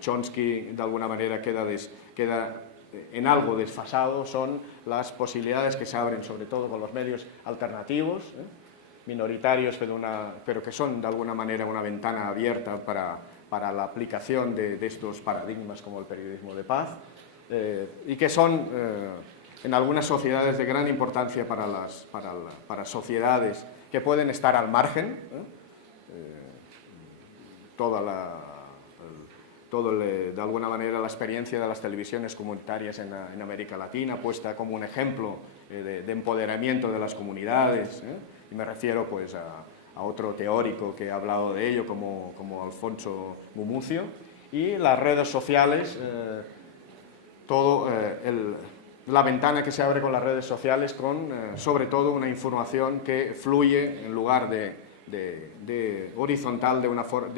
Chomsky de alguna manera queda en algo desfasado, son las posibilidades que se abren sobre todo con los medios alternativos, minoritarios, pero que son de alguna manera una ventana abierta para la aplicación de estos paradigmas como el periodismo de paz, y que son en algunas sociedades de gran importancia para sociedades que pueden estar al margen, de alguna manera la experiencia de las televisiones comunitarias en América Latina, puesta como un ejemplo de empoderamiento de las comunidades, y me refiero pues a otro teórico que ha hablado de ello como Alfonso Gumucio, y las redes sociales, la ventana que se abre con las redes sociales con sobre todo una información que fluye en lugar de horizontal, de una forma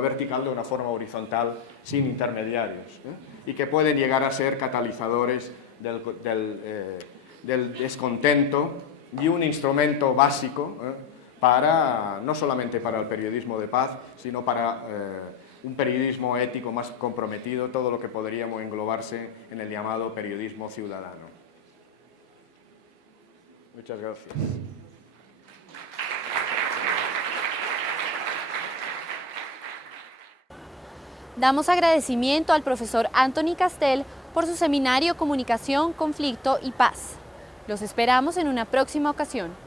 vertical, de una forma horizontal, sin intermediarios, y que pueden llegar a ser catalizadores del descontento y un instrumento básico no solamente para el periodismo de paz, sino para un periodismo ético más comprometido, todo lo que podríamos englobarse en el llamado periodismo ciudadano. Muchas gracias. Damos agradecimiento al profesor Anthony Castell por su seminario Comunicación, Conflicto y Paz. Los esperamos en una próxima ocasión.